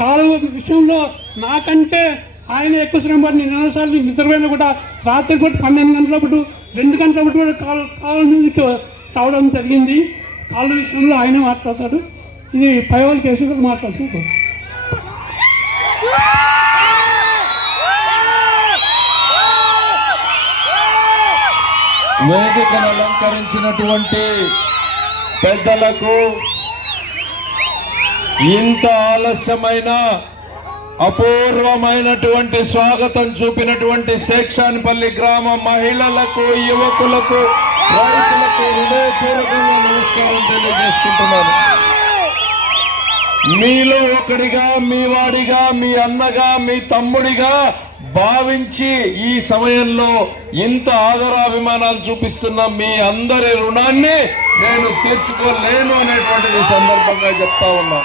కాలువ విషయంలో నాకంటే ఆయన ఎక్కువ శ్రమ పడి నేను ఎన్నోసార్లు నిద్రపోయినా కూడా రాత్రి పూట 12 గంటలప్పుడు 2 గంటలప్పుడు కూడా కాలువ మీదకి రావడం జరిగింది. కాలువ విషయంలో ఆయన మాట్లాడతాడు. ఇది పైవాళ్ళ కేసులో మాట్లాడుతుంది. వేదికను అలంకరించినటువంటి పెద్దలకు, ఇంత ఆలస్యమైన అపూర్వమైనటువంటి స్వాగతం చూపినటువంటి శేక్షానిపల్లి గ్రామ మహిళలకు, యువకులకు, రైతులకు హృదయపూర్వకంగా నమస్కారం తెలియజేసుకుంటున్నాను. మీలో ఒకడిగా, మీ వాడిగా, మీ అన్నగా, మీ తమ్ముడిగా భావించి ఈ సమయంలో ఇంత ఆదరాభిమానాలు చూపిస్తున్న మీ అందరి రుణాన్ని నేను తీర్చుకోలేను అనేటువంటిది సందర్భంగా చెప్తా ఉన్నా.